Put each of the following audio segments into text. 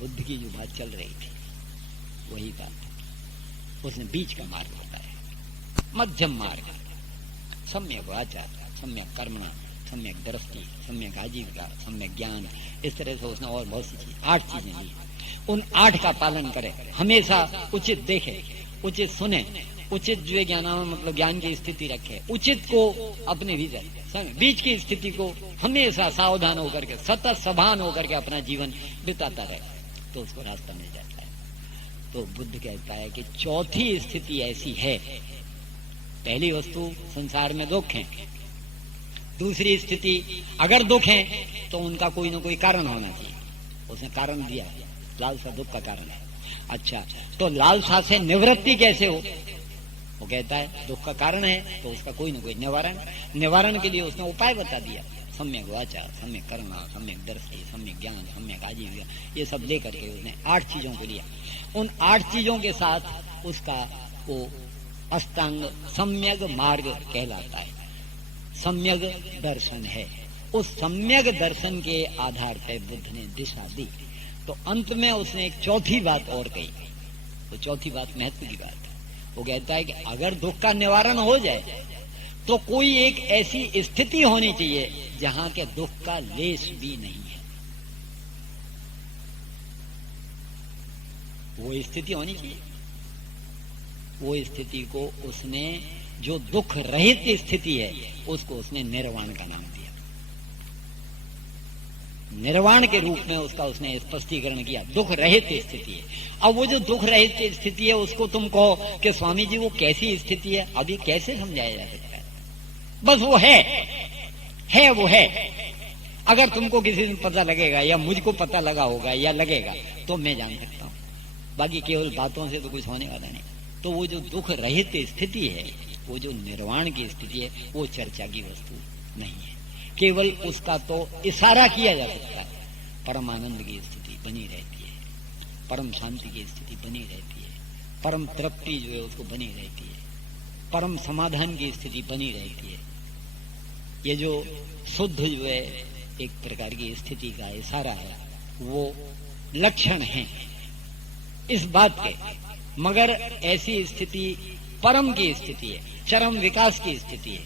बुद्ध की जो बात चल रही थी वही बात उसने बीच का मार्ग बताया, मध्यम मार्ग, सम्यक वाचा, सम्यक कर्मणा, सम्यक दृष्टि, सम्यक आजीविका, सम्यक ज्ञान, इस तरह से उसने और बहुत सी चीज 8 चीजें ली। उन 8 का पालन करे, हमेशा उचित देखे, उचित सुने, उचित जो ज्ञान मतलब ज्ञान की स्थिति रखे, उचित को अपने भीतर, बीच की स्थिति को हमेशा सावधान होकर के, सतत सभान होकर के अपना जीवन बिताता रहे, तो उसको रास्ता मिल जाता है। तो बुद्ध कहता है कि चौथी स्थिति ऐसी है, पहली वस्तु संसार में दुख है, दूसरी स्थिति अगर दुख है तो उनका कोई ना कोई कारण होना चाहिए, उसने कारण दिया, लालसा दुख का कारण है। अच्छा, तो लालसा से निवृत्ति कैसे हो? वो कहता है दुख का कारण है तो उसका कोई ना कोई निवारण के लिए उसने उपाय बता दिया, सम्यक वाचा, सम्यक कर्मा, सम्यक दृष्टि, सम्यक ज्ञान, सम्यक आजीविका, ये सब लेकर के उसने 8 चीजों को लिया। उन 8 चीजों के साथ उसका वो अष्टांग सम्यक मार्ग कहलाता है, सम्यक दर्शन है। उस सम्यक दर्शन के आधार पर बुद्ध ने दिशा दी। तो अंत में उसने एक चौथी बात और कही, वो चौथी बात महत्व की बात है। वो कहता है कि अगर दुख का निवारण हो जाए तो कोई एक ऐसी स्थिति होनी चाहिए जहां के दुख का लेश भी नहीं है, वो स्थिति होनी चाहिए। वो स्थिति को उसने, जो दुख रहित स्थिति है, उसको उसने निर्वाण का नाम दिया। निर्वाण के रूप में उसका उसने स्पष्टीकरण किया, दुख रहित स्थिति है। अब वो जो दुख रहित स्थिति है उसको तुम कहो कि स्वामी जी वो कैसी स्थिति है, अभी कैसे समझाया जा सकता है? बस वो है वो है। अगर तुमको किसी दिन पता लगेगा या मुझको पता लगा होगा या लगेगा तो मैं जान सकता हूं, बाकी केवल बातों से तो कुछ होने वाला नहीं। तो वो जो दुख रहित स्थिति है, वो जो निर्वाण की स्थिति है, वो चर्चा की वस्तु नहीं है, केवल उसका तो इशारा किया जा सकता है। परम आनंद की स्थिति बनी रहती है, परम शांति की स्थिति बनी रहती है, परम तृप्ति जो है उसको बनी रहती है, परम समाधान की स्थिति बनी रहती है। ये जो शुद्ध जो है एक प्रकार की स्थिति का इशारा है, वो लक्षण है इस बात के। मगर ऐसी स्थिति परम की स्थिति है, चरम विकास की स्थिति है,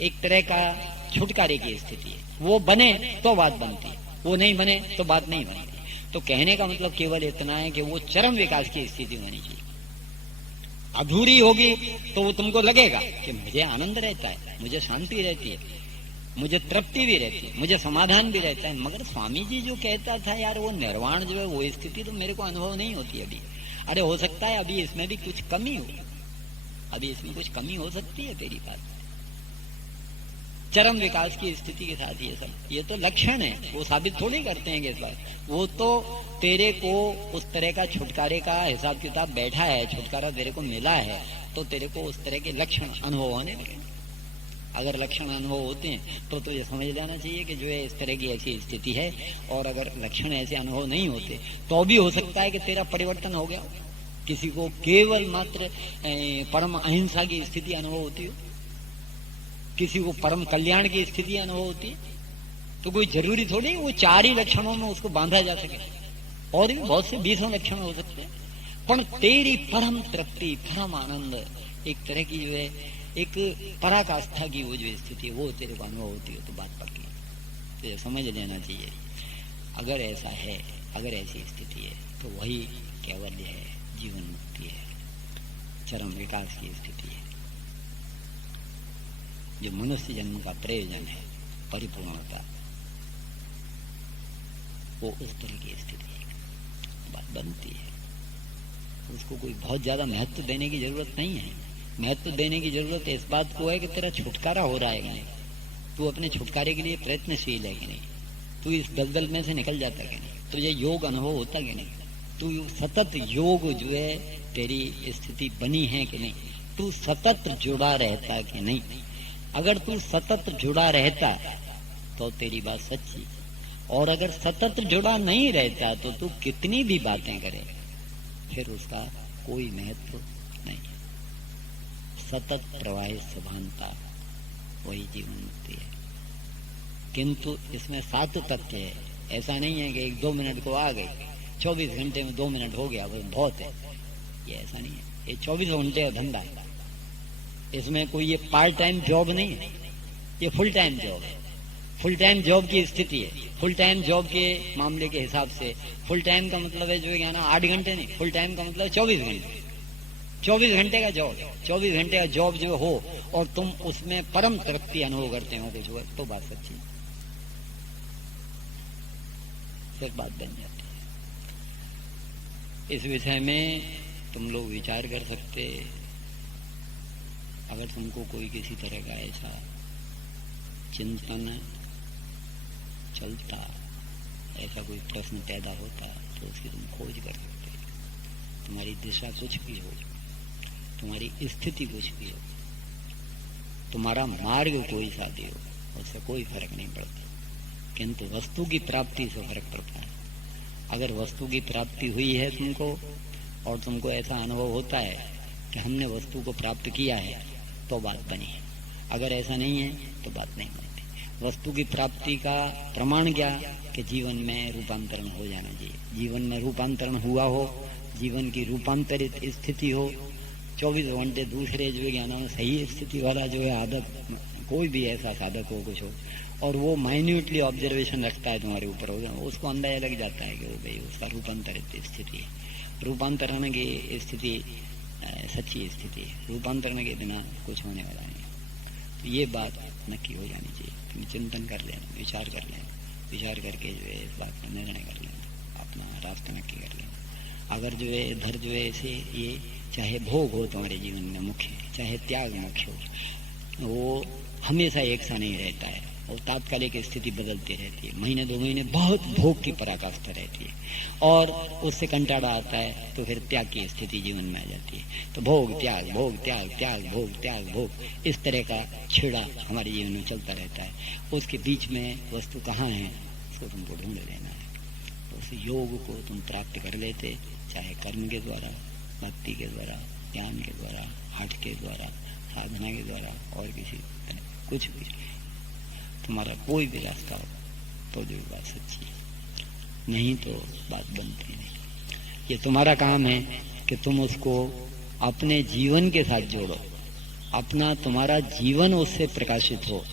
एक तरह का छुटकारे की स्थिति है। वो बने तो बात बनती है, वो नहीं बने तो बात नहीं बनती। तो कहने का मतलब केवल इतना है कि वो चरम विकास की स्थिति होनी चाहिए। अधूरी होगी तो वो तुमको लगेगा कि मुझे आनंद रहता है, मुझे शांति रहती है, मुझे तृप्ति भी रहती है, मुझे समाधान भी रहता है, मगर स्वामी जी जो कहता था यार वो निर्वाण जो है वो स्थिति तो मेरे को अनुभव नहीं होती अभी। अरे हो सकता है अभी इसमें भी कुछ कमी हो, अभी इसमें कुछ कमी हो सकती है तेरी बात। चरम विकास की स्थिति के साथ ये सब, ये तो लक्षण है, वो साबित थोड़ी करते हैं इस बात। वो तो तेरे को उस तरह का छुटकारे का हिसाब किताब बैठा है, छुटकारा तेरे को मिला है, तो तेरे को उस तरह के लक्षण अनुभव होने लगे। अगर लक्षण अनुभव होते हैं तो तुझे समझ लेना चाहिए कि जो है इस तरह की ऐसी स्थिति है। और अगर लक्षण ऐसे अनुभव नहीं होते तो भी हो सकता है कि तेरा परिवर्तन हो गया। किसी को केवल मात्र परम अहिंसा की स्थिति अनुभव होती हो, किसी को परम कल्याण की स्थिति अनुभव होती है, तो कोई जरूरी थोड़ी वो 4 ही लक्षणों में उसको बांधा जा सके, और भी बहुत से 20 लक्षण हो सकते हैं। पर तेरी परम तृप्ति, परम आनंद, एक तरह की जो है एक पराकाष्ठा की वो जो स्थिति है वो तेरे को अनुभव होती है, तो बात पक्की है। तो ये समझ लेना चाहिए, अगर ऐसा है, अगर ऐसी स्थिति है तो वही कैवल्य है, जीवन मुक्ति है, चरम विकास की स्थिति है, जो मनुष्य जन्म का प्रयोजन है, परिपूर्णता, वो उस तरह की स्थिति है। बात बनती है, उसको कोई बहुत ज्यादा महत्व देने की जरूरत नहीं है। महत्व देने की जरूरत इस बात को है कि तेरा छुटकारा हो रहा है कि नहीं, तू अपने छुटकारे के लिए प्रयत्नशील है कि नहीं, तू इस दलदल में से निकल जाता कि नहीं, तुझे योग अनुभव होता कि नहीं, तू सतत योग जो है तेरी स्थिति बनी है कि नहीं, तू सतत जुड़ा रहता कि नहीं। अगर तू सतत जुड़ा रहता तो तेरी बात सच्ची, और अगर सतत जुड़ा नहीं रहता तो तू कितनी भी बातें करे फिर उसका कोई महत्व नहीं। सतत प्रवाहित सभानता वही जीवन मुक्ति है। किंतु इसमें 7 तथ्य है ऐसा नहीं है कि 1-2 मिनट को आ गई, 24 घंटे में 2 मिनट हो गया वो बहुत है, ये ऐसा नहीं है। ये 24 घंटे का धंधा है, इसमें कोई ये पार्ट टाइम जॉब नहीं है, ये फुल टाइम जॉब है। फुल टाइम जॉब की स्थिति है। फुल टाइम जॉब के मामले के हिसाब से फुल टाइम का मतलब है जो है ना 8 घंटे नहीं, फुल टाइम का मतलब 24 घंटे। 24 घंटे का जॉब, 24 घंटे का जॉब जो हो और तुम उसमें परम तृप्ति अनुभव करते हो कुछ हुआ तो बात सच्ची, फिर बात बन जाती है। इस विषय में तुम लोग विचार कर सकते। अगर तुमको कोई किसी तरह का ऐसा चिंतन चलता, ऐसा कोई प्रश्न पैदा होता तो उसकी तुम खोज कर सकते। तुम्हारी दिशा कुछ भी हो, तुम्हारी स्थिति कुछ भी हो, तुम्हारा मार्ग कोई सा भी हो, उससे कोई फर्क नहीं पड़ता, किंतु वस्तु की प्राप्ति से फर्क पड़ता है। अगर वस्तु की प्राप्ति हुई है तुमको और तुमको ऐसा अनुभव होता है कि हमने वस्तु को प्राप्त किया है तो बात बनी है, अगर ऐसा नहीं है तो बात नहीं बनती। वस्तु की प्राप्ति का प्रमाण क्या कि जीवन में रूपांतरण हो जाना चाहिए। जीवन में रूपांतरण हुआ हो, जीवन की रूपांतरित स्थिति हो, 24 घंटे दूसरे जो ज्ञानों में सही स्थिति वाला जो है आदत, कोई भी ऐसा साधक हो कुछ हो और वो माइन्यूटली ऑब्जर्वेशन रखता है तुम्हारे ऊपर, उसको अंदाजा लग जाता है कि वो भाई उसका रूपांतरित स्थिति है। रूपांतरण की स्थिति सच्ची स्थिति है, रूपांतरण के बिना कुछ होने वाला नहीं। तो ये बात नक्की हो जानी चाहिए। तुम चिंतन कर लेना, विचार कर लेना, विचार करके जो है इस बात का निर्णय कर लेना, अपना रास्ता नक्की कर लेना। अगर जो है इधर जो है ऐसे ये चाहे भोग हो तुम्हारे जीवन में मुख्य, चाहे त्याग मुख्य हो, वो हमेशा एक सा नहीं रहता है और तात्कालिक स्थिति बदलती रहती है। महीने 2 महीने बहुत भोग की पराकाष्ठा रहती है और उससे कंटाड़ा आता है तो फिर त्याग की स्थिति जीवन में आ जाती है। तो भोग त्याग, भोग त्याग, त्याग भोग, त्याग भोग, इस तरह का छेड़ा हमारे जीवन में चलता रहता है। उसके बीच में वस्तु कहाँ है उसको तुमको ढूंढ लेना है। तो उस योग को तुम प्राप्त कर लेते, चाहे कर्म के द्वारा, भक्ति के द्वारा, ज्ञान के द्वारा, हठ के द्वारा, साधना के द्वारा और किसी तरह कुछ भी तुम्हारा कोई भी रास्ता हो तो जो बात सच्ची है, नहीं तो बात बनती नहीं। ये तुम्हारा काम है कि तुम उसको अपने जीवन के साथ जोड़ो, अपना तुम्हारा जीवन उससे प्रकाशित हो,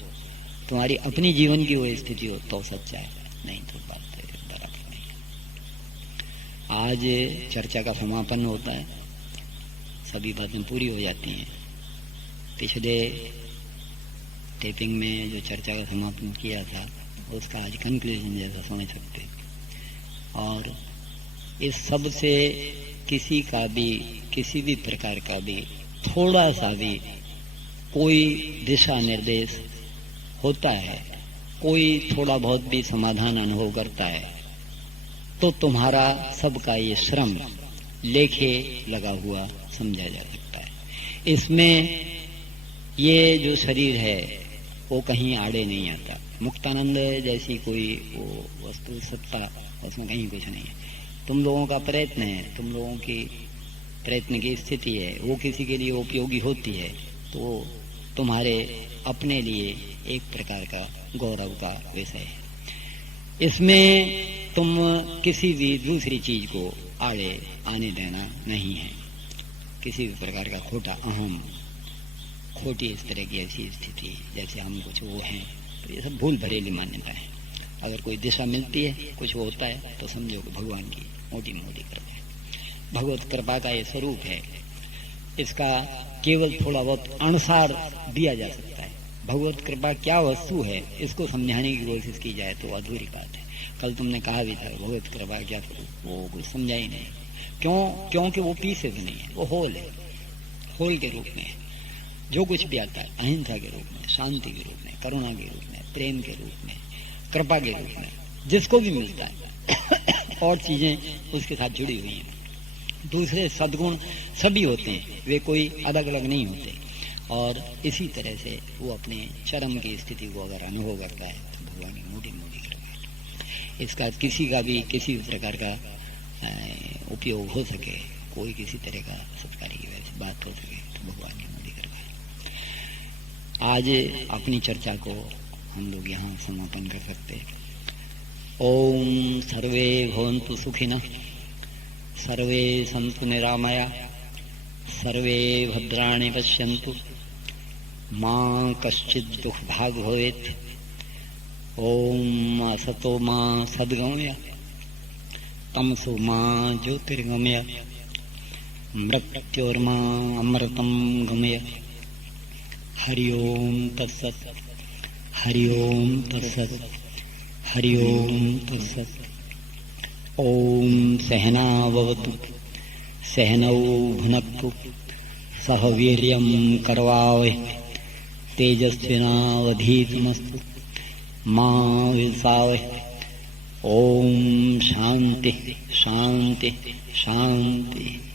तुम्हारी अपनी जीवन की वो स्थिति हो तो सच्चा है, नहीं तो बात बराबर नहीं। आज चर्चा का समापन होता है, सभी बातें पूरी हो जाती हैं। पिछले टेपिंग में जो चर्चा का समापन किया था उसका आज कंक्लूजन जैसा समझ सकते। और इस सब से किसी भी प्रकार का भी थोड़ा सा भी कोई दिशा निर्देश होता है, कोई थोड़ा बहुत भी समाधान अनुभव करता है तो तुम्हारा सबका ये श्रम लेखे लगा हुआ समझा जा सकता है। इसमें ये जो शरीर है वो कहीं आड़े नहीं आता। मुक्तानंद जैसी कोई वो वस्तु सत्ता उसमें कहीं कुछ नहीं है। तुम लोगों का प्रयत्न है, तुम लोगों की प्रयत्न की स्थिति है, वो किसी के लिए उपयोगी होती है तो तुम्हारे अपने लिए एक प्रकार का गौरव का विषय है। इसमें तुम किसी भी दूसरी चीज को आड़े आने देना नहीं है। किसी भी प्रकार का खोटा अहम, खोटी इस तरह की ऐसी स्थिति जैसे हम कुछ वो हैं, तो ये सब भूल भरेली मान्यता है। अगर कोई दिशा मिलती है, कुछ होता है तो समझो कि भगवान की मोटी मोटी कृपा है। भगवत कृपा का ये स्वरूप है। इसका केवल थोड़ा बहुत अनुसार दिया जा सकता है। भगवत कृपा क्या वस्तु है इसको समझाने की कोशिश की जाए तो अधूरी बात है। कल तुमने कहा भी था भगवत कृपा क्या स्वरूप, वो कुछ समझा ही नहीं। क्योंकि वो पीसेस नहीं है, वो होल है, होल के रूप में है। जो कुछ भी आता है अहिंसा के रूप में, शांति के रूप में, करुणा के रूप में, प्रेम के रूप में, कृपा के रूप में, जिसको भी मिलता है और चीजें उसके साथ जुड़ी हुई हैं। दूसरे सद्गुण सभी होते हैं, वे कोई अलग अलग नहीं होते। और इसी तरह से वो अपने चरम की स्थिति को अगर अनुभव करता है तो भगवान की मोटी मोटी कृपा है। इसका किसी भी प्रकार का उपयोग हो सके, कोई किसी तरह का सत्कारी की वैसी बात हो सके तो भगवान की मोटी कृपा है। आज अपनी चर्चा को हम लोग यहाँ समापन कर सकते हैं। ओम सर्वे भवन्तु सुखिनः, सर्वे सन्तु निरामया, सर्वे भद्राणि पश्यन्तु, मा कश्चित् दुःखभाग् भवेत्। ओम असतो मा सद्गमय, तमसो मा ज्योतिर्गमय, मृत्योर्मा अमृतं गमय। हरि ओम तत्सत्, हरि ओम तत्सत्, हरि ओम तत्सत्। ओम सहना भवतु, सहनौ भुनक्तु, सह वीर्यं करवावहै, तेजस्विनावधीतमस्तु मा विद्विषावहै। ओम शांति शांति शांति।